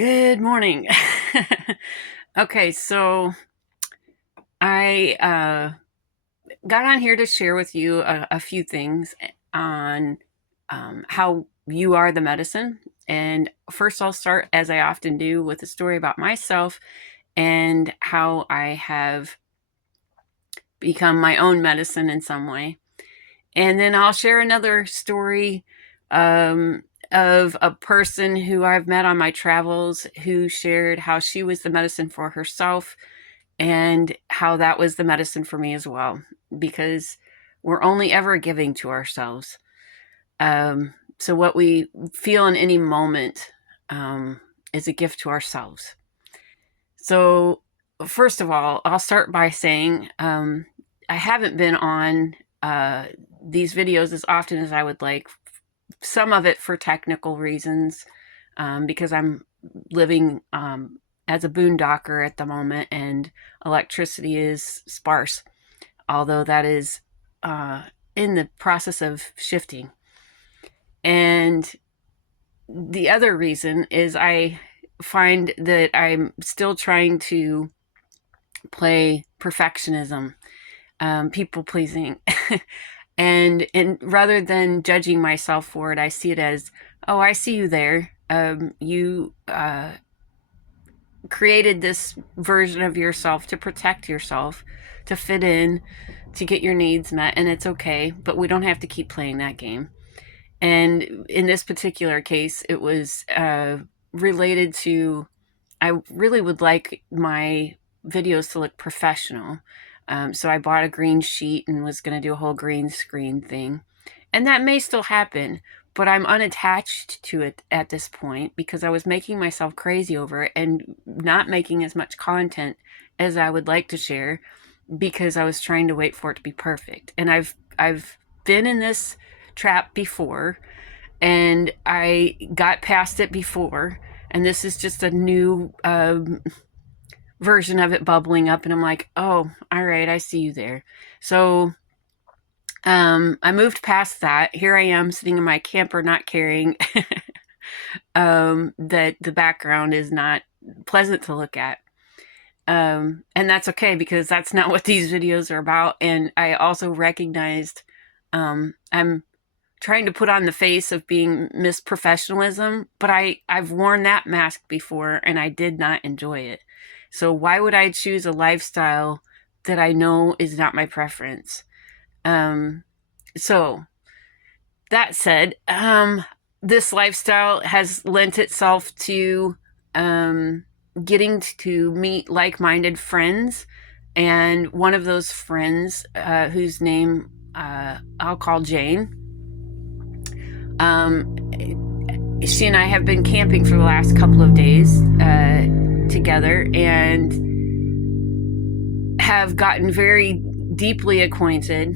Good morning. Okay, so I got on here to share with you a few things on how you are the medicine. And first, I'll start, as I often do, with a story about myself and how I have become my own medicine in some way. And then I'll share another story um, of a person who I've met on my travels who shared how she was the medicine for herself and how that was the medicine for me as well, because we're only ever giving to ourselves. So, what we feel in any moment is a gift to ourselves. So, first of all, I'll start by saying I haven't been on these videos as often as I would like. Some of it for technical reasons, because I'm living as a boondocker at the moment and electricity is sparse, although that is uh, in the process of shifting. And the other reason is I find that I'm still trying to play perfectionism, people pleasing. And rather than judging myself for it, I see it as, oh, I see you there. You created this version of yourself to protect yourself, to fit in, to get your needs met, and it's okay, but we don't have to keep playing that game. And in this particular case, it was related to, I really would like my videos to look professional. So I bought a green sheet and was going to do a whole green screen thing. And that may still happen, but I'm unattached to it at this point because I was making myself crazy over it and not making as much content as I would like to share because I was trying to wait for it to be perfect. And I've been in this trap before and I got past it before, and this is just a new version of it bubbling up, and I'm like, oh, all right, I see you there. So I moved past that. Here I am sitting in my camper, not caring that the background is not pleasant to look at. And that's okay because that's not what these videos are about. And I also recognized I'm trying to put on the face of being Miss Professionalism, but I've worn that mask before and I did not enjoy it. So why would I choose a lifestyle that I know is not my preference? Um, so that said, this lifestyle has lent itself to um, getting to meet like-minded friends, and one of those friends, whose name I'll call Jane, um, she and I have been camping for the last couple of days together and have gotten very deeply acquainted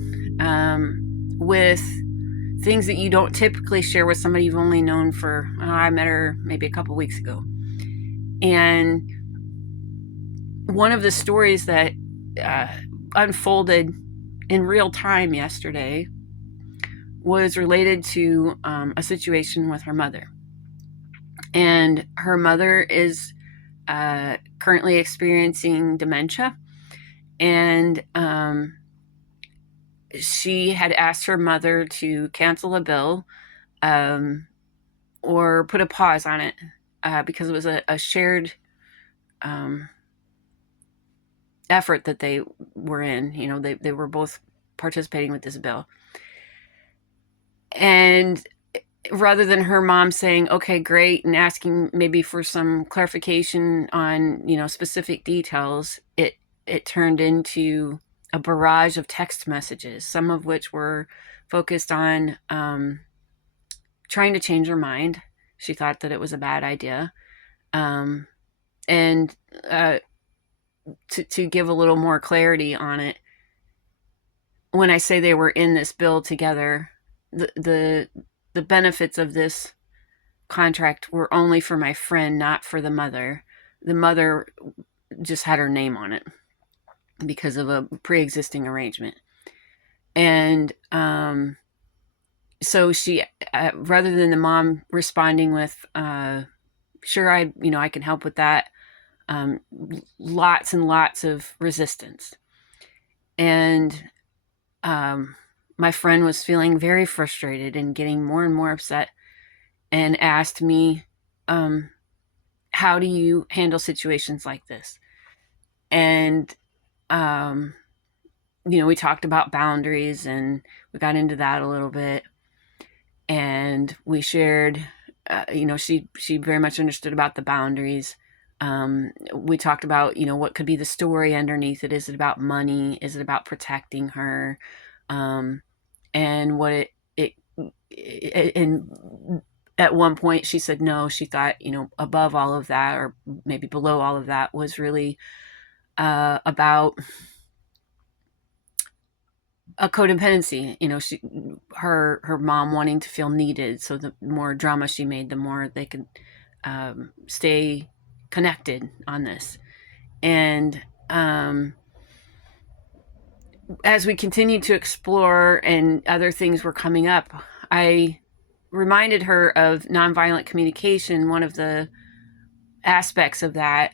with things that you don't typically share with somebody you've only known for, I met her maybe a couple weeks ago. And one of the stories that uh, unfolded in real time yesterday was related to a situation with her mother. And her mother is currently experiencing dementia. And she had asked her mother to cancel a bill or put a pause on it because it was a shared um, effort that they were in. You know, they were both participating with this bill. And rather than her mom saying, okay, great, and asking maybe for some clarification on, specific details, it turned into a barrage of text messages, some of which were focused on trying to change her mind. She thought that it was a bad idea. And to give a little more clarity on it, when I say they were in this bill together, the benefits of this contract were only for my friend, not for the mother. The mother just had her name on it because of a pre-existing arrangement. And so she, rather than the mom responding with sure I can help with that. Lots and lots of resistance. And my friend was feeling very frustrated and getting more and more upset, and asked me, how do you handle situations like this? And, we talked about boundaries, and we got into that a little bit. And we shared, she very much understood about the boundaries. We talked about, what could be the story underneath it. Is it about money? Is it about protecting her? And what and at one point she said no, she thought, above all of that, or maybe below all of that, was really about a codependency. Her mom wanting to feel needed, so the more drama she made, the more they could stay connected on this. And as we continued to explore and other things were coming up, I reminded her of nonviolent communication, one of the aspects of that.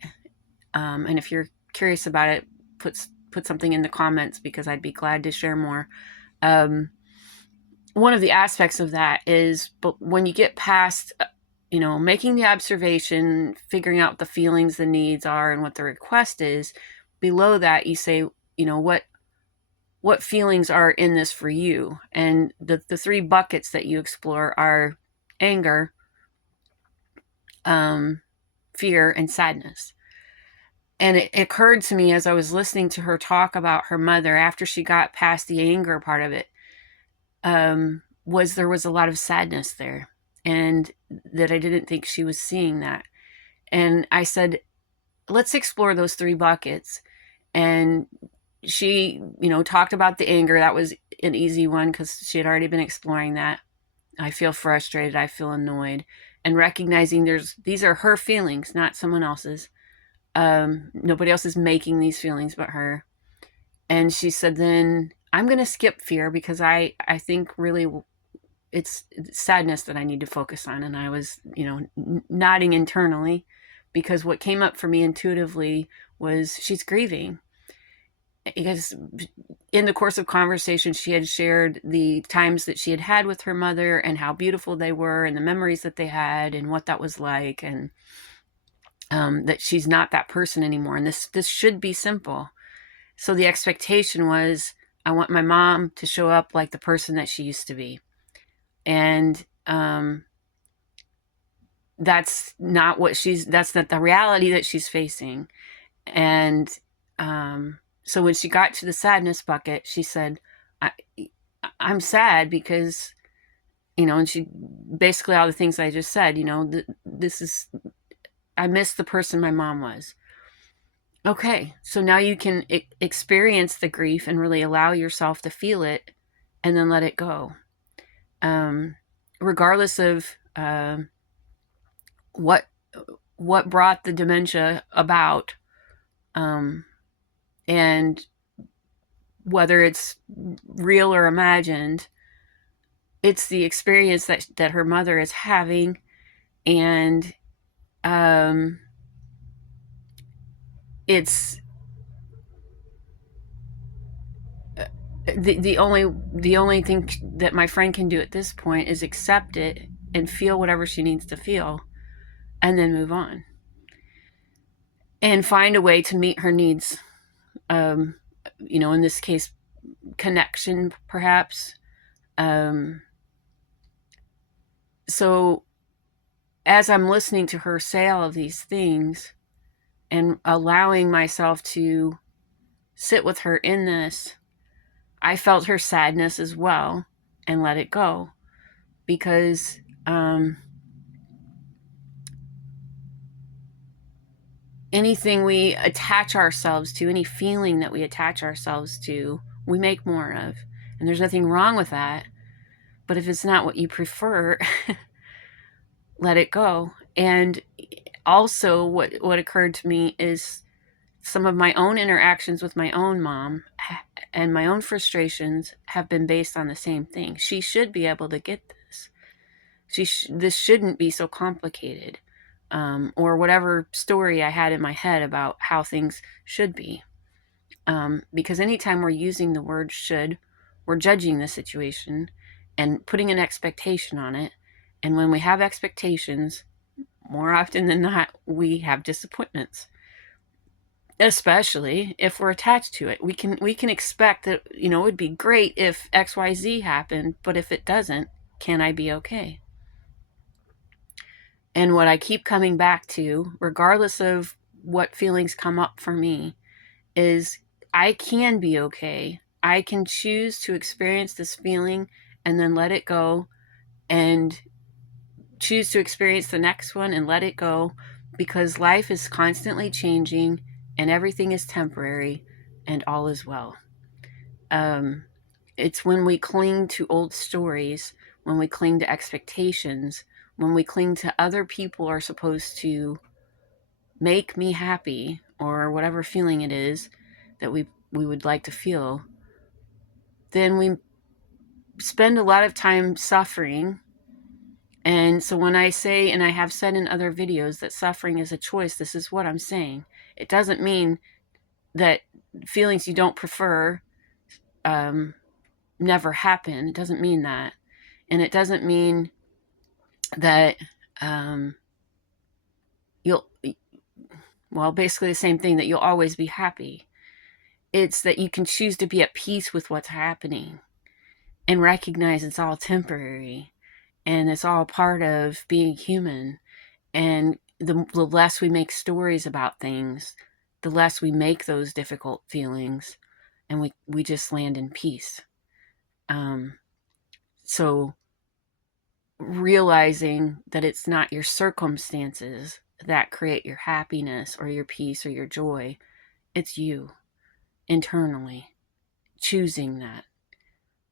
And if you're curious about it, put something in the comments, because I'd be glad to share more. One of the aspects of that is, but when you get past, making the observation, figuring out what the feelings, the needs are, and what the request is, below that you say, what feelings are in this for you? And the three buckets that you explore are anger, fear, and sadness. And it occurred to me as I was listening to her talk about her mother, after she got past the anger part of it, there was a lot of sadness there, and that I didn't think she was seeing that. And I said, let's explore those three buckets. And she, talked about the anger. That was an easy one, because she had already been exploring that. I feel frustrated. I feel annoyed. And recognizing these are her feelings, not someone else's. Nobody else is making these feelings but her. And she said, then I'm going to skip fear, because I think really it's sadness that I need to focus on. And I was, nodding internally, because what came up for me intuitively was she's grieving. Because in the course of conversation, she had shared the times that she had had with her mother, and how beautiful they were, and the memories that they had, and what that was like, and that she's not that person anymore. And this should be simple. So the expectation was, I want my mom to show up like the person that she used to be. And that's not the reality that she's facing. And so when she got to the sadness bucket, she said, I'm sad because, and she basically all the things I just said, I miss the person my mom was. Okay, so now you can experience the grief and really allow yourself to feel it, and then let it go. Regardless of what brought the dementia about, and whether it's real or imagined, it's the experience that her mother is having. And it's the only thing that my friend can do at this point is accept it and feel whatever she needs to feel, and then move on and find a way to meet her needs. In this case, connection, perhaps. So as I'm listening to her say all of these things, and allowing myself to sit with her in this, I felt her sadness as well, and let it go. Because anything we attach ourselves to, any feeling that we attach ourselves to, we make more of. And there's nothing wrong with that. But if it's not what you prefer, let it go. And also what occurred to me is some of my own interactions with my own mom and my own frustrations have been based on the same thing. She should be able to get this. This shouldn't be so complicated. or whatever story I had in my head about how things should be. Because anytime we're using the word should, we're judging the situation and putting an expectation on it. And when we have expectations, more often than not, we have disappointments. Especially if we're attached to it, we can expect that, it would be great if XYZ happened, but if it doesn't, can I be okay? And what I keep coming back to, regardless of what feelings come up for me, is I can be okay. I can choose to experience this feeling and then let it go, and choose to experience the next one and let it go, because life is constantly changing and everything is temporary and all is well. It's when we cling to old stories, when we cling to expectations, when we cling to other people are supposed to make me happy, or whatever feeling it is that we would like to feel, then we spend a lot of time suffering. And so when I say, and I have said in other videos, that suffering is a choice, this is what I'm saying. It doesn't mean that feelings you don't prefer never happen. It doesn't mean that. And it doesn't mean that you'll, well, basically the same thing, that you'll always be happy. It's that you can choose to be at peace with what's happening and recognize it's all temporary and it's all part of being human. And the less we make stories about things, the less we make those difficult feelings, and we just land in peace. So realizing that it's not your circumstances that create your happiness or your peace or your joy, it's you internally choosing that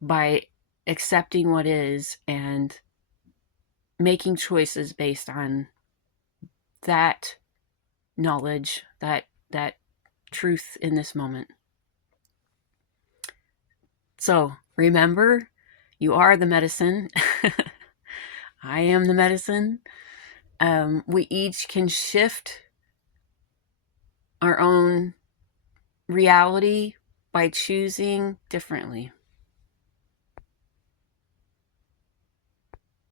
by accepting what is and making choices based on that knowledge, that truth in this moment. So remember, you are the medicine. I am the medicine. We each can shift our own reality by choosing differently.